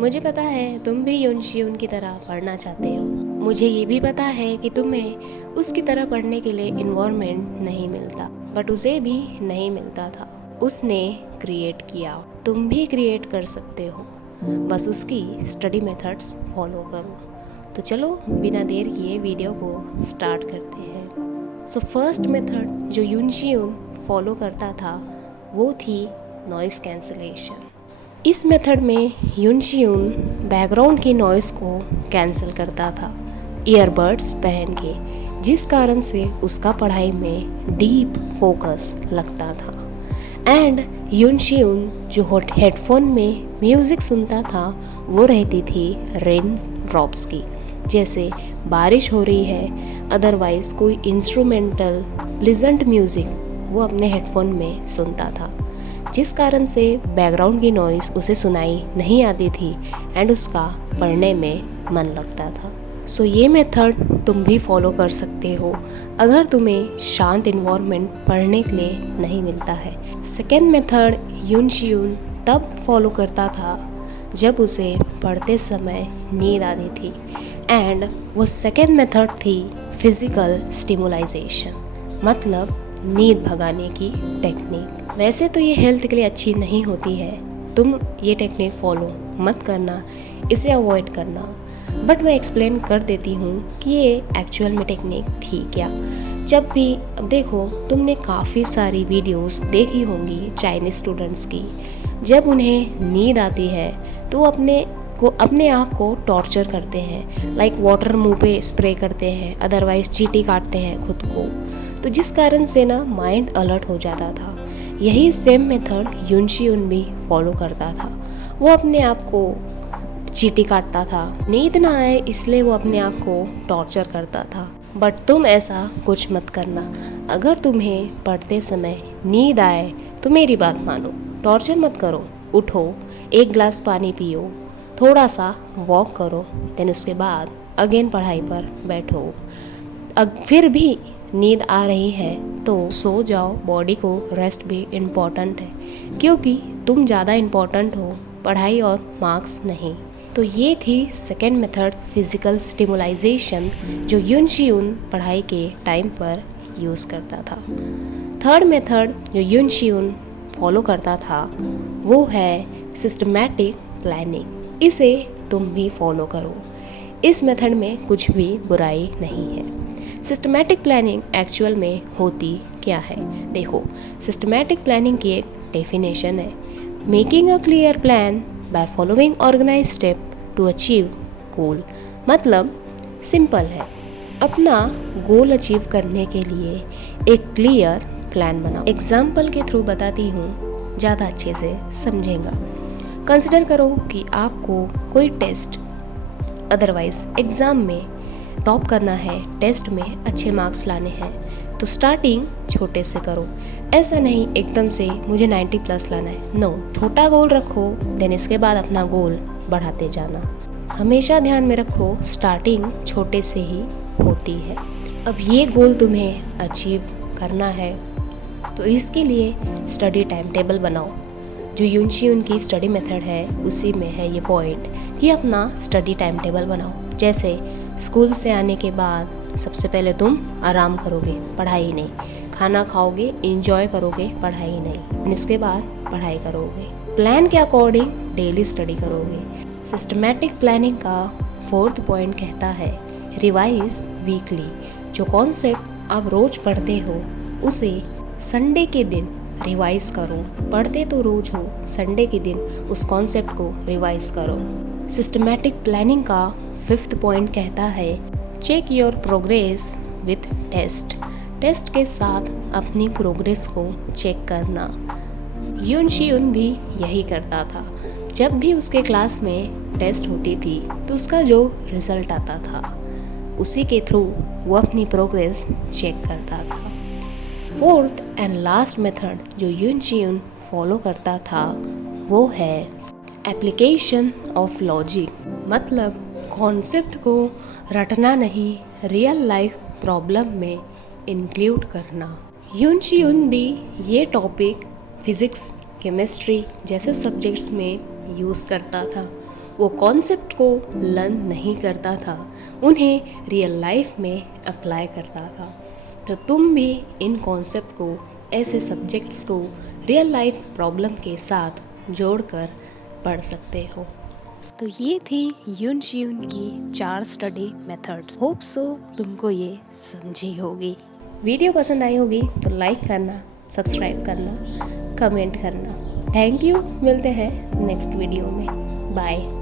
मुझे पता है तुम भी यूनशियून की तरह पढ़ना चाहते हो। मुझे ये भी पता है कि तुम्हें उसकी तरह पढ़ने के लिए इन्वायरमेंट नहीं मिलता, बट उसे भी नहीं मिलता था। उसने क्रिएट किया, तुम भी क्रिएट कर सकते हो, बस उसकी स्टडी मेथड्स फॉलो करो। तो चलो बिना देर किए वीडियो को स्टार्ट करते हैं। सो फर्स्ट मेथड जो यूनशियून फॉलो करता था वो थी नॉइस कैंसलेशन। इस मेथड में यूनशियून बैकग्राउंड की नॉइस को कैंसिल करता था ईयरबड्स पहन के, जिस कारण से उसका पढ़ाई में डीप फोकस लगता था। एंड यूनशियून जो हेडफोन में म्यूज़िक सुनता था वो रहती थी रेन ड्रॉप्स की, जैसे बारिश हो रही है, अदरवाइज़ कोई इंस्ट्रूमेंटल प्लीजेंट म्यूज़िक वो अपने हेडफोन में सुनता था, जिस कारण से बैकग्राउंड की नॉइज़ उसे सुनाई नहीं आती थी एंड उसका पढ़ने में मन लगता था। सो ये मेथड तुम भी फॉलो कर सकते हो अगर तुम्हें शांत इन्वायरमेंट पढ़ने के लिए नहीं मिलता है। सेकेंड मेथड यूनशियून तब फॉलो करता था जब उसे पढ़ते समय नींद आती थी, एंड वो सेकेंड मेथड थी फिज़िकल स्टिमुलाइजेशन, मतलब नींद भगाने की टेक्निक। वैसे तो ये हेल्थ के लिए अच्छी नहीं होती है, तुम ये टेक्निक फॉलो मत करना, इसे अवॉइड करना, बट मैं एक्सप्लेन कर देती हूँ कि ये एक्चुअल में टेक्निक थी क्या। जब भी अब देखो, तुमने काफ़ी सारी वीडियोस देखी होंगी चाइनीज़ स्टूडेंट्स की, जब उन्हें नींद आती है तो वो अपने आप को टॉर्चर करते हैं, लाइक वाटर मुंह पे स्प्रे करते हैं, अदरवाइज चींटी काटते हैं खुद को, तो जिस कारण से ना माइंड अलर्ट हो जाता था। यही सेम मेथड यूनशियून भी फॉलो करता था। वो अपने आप को चींटी काटता था, नींद ना आए इसलिए वो अपने आप को टॉर्चर करता था। बट तुम ऐसा कुछ मत करना। अगर तुम्हें पढ़ते समय नींद आए तो मेरी बात मानो, टॉर्चर मत करो। उठो, एक ग्लास पानी पियो, थोड़ा सा वॉक करो, देन उसके बाद अगेन पढ़ाई पर बैठो। फिर भी नींद आ रही है तो सो जाओ, बॉडी को रेस्ट भी इम्पॉर्टेंट है, क्योंकि तुम ज़्यादा इम्पॉर्टेंट हो, पढ़ाई और मार्क्स नहीं। तो ये थी सेकेंड मेथड, फिज़िकल स्टिमुलाइजेशन, जो यूनशियून पढ़ाई के टाइम पर यूज़ करता था। थर्ड मेथड जो यूनशियून फॉलो करता था वो है सिस्टमैटिक प्लानिंग। इसे तुम भी फॉलो करो, इस मेथड में कुछ भी बुराई नहीं है। सिस्टमैटिक प्लानिंग एक्चुअल में होती क्या है? देखो, सिस्टमैटिक प्लानिंग की एक डेफिनेशन है, making a clear plan by following organise step to achieve goal. मतलब सिंपल है, अपना गोल अचीव करने के लिए एक क्लियर प्लान बनाओ। एग्जाम्पल के थ्रू बताती हूँ, ज़्यादा अच्छे से समझेगा। कंसिडर करो कि आपको कोई टेस्ट अदरवाइज एग्ज़ाम में टॉप करना है, टेस्ट में अच्छे मार्क्स लाने हैं, तो स्टार्टिंग छोटे से करो। ऐसा नहीं एकदम से मुझे 90 प्लस लाना है, नो, छोटा गोल रखो, देन इसके बाद अपना गोल बढ़ाते जाना। हमेशा ध्यान में रखो, स्टार्टिंग छोटे से ही होती है। अब ये गोल तुम्हें अचीव करना है तो इसके लिए स्टडी टाइम टेबल बनाओ। जो यूनशियून की स्टडी मेथड है उसी में है ये पॉइंट कि अपना स्टडी टाइम टेबल बनाओ। जैसे स्कूल से आने के बाद सबसे पहले तुम आराम करोगे, पढ़ाई नहीं, खाना खाओगे, इंजॉय करोगे, पढ़ाई नहीं, इसके बाद पढ़ाई करोगे, प्लान के अकॉर्डिंग डेली स्टडी करोगे। सिस्टमैटिक प्लानिंग का फोर्थ पॉइंट कहता है रिवाइज वीकली। जो कॉन्सेप्ट आप रोज पढ़ते हो उसे संडे के दिन रिवाइज करो। पढ़ते तो रोज हो, संडे के दिन उस कॉन्सेप्ट को रिवाइज करो। सिस्टमैटिक प्लानिंग का फिफ्थ पॉइंट कहता है check your progress with test. Test के साथ अपनी प्रोग्रेस को चेक करना। यूनशियून भी यही करता था। जब भी उसके क्लास में टेस्ट होती थी तो उसका जो रिजल्ट आता था उसी के थ्रू वो अपनी प्रोग्रेस चेक करता था। फोर्थ एंड लास्ट मेथड जो यूनशियून फॉलो करता था वो है एप्लीकेशन ऑफ लॉजिक। मतलब कॉन्सेप्ट को रटना नहीं, रियल लाइफ प्रॉब्लम में इंक्लूड करना। यूनशियून भी ये टॉपिक फिज़िक्स, केमिस्ट्री जैसे सब्जेक्ट्स में यूज़ करता था। वो कॉन्सेप्ट को लर्न नहीं करता था, उन्हें रियल लाइफ में अप्लाई करता था। तो तुम भी इन कॉन्सेप्ट को, ऐसे सब्जेक्ट्स को रियल लाइफ प्रॉब्लम के साथ जोड़कर पढ़ सकते हो। तो ये थी यून शियून की 4 स्टडी मेथड्स। होप सो तुमको ये समझी होगी। वीडियो पसंद आई होगी तो लाइक करना, सब्सक्राइब करना, कमेंट करना। Thank you. मिलते हैं नेक्स्ट वीडियो में। बाय।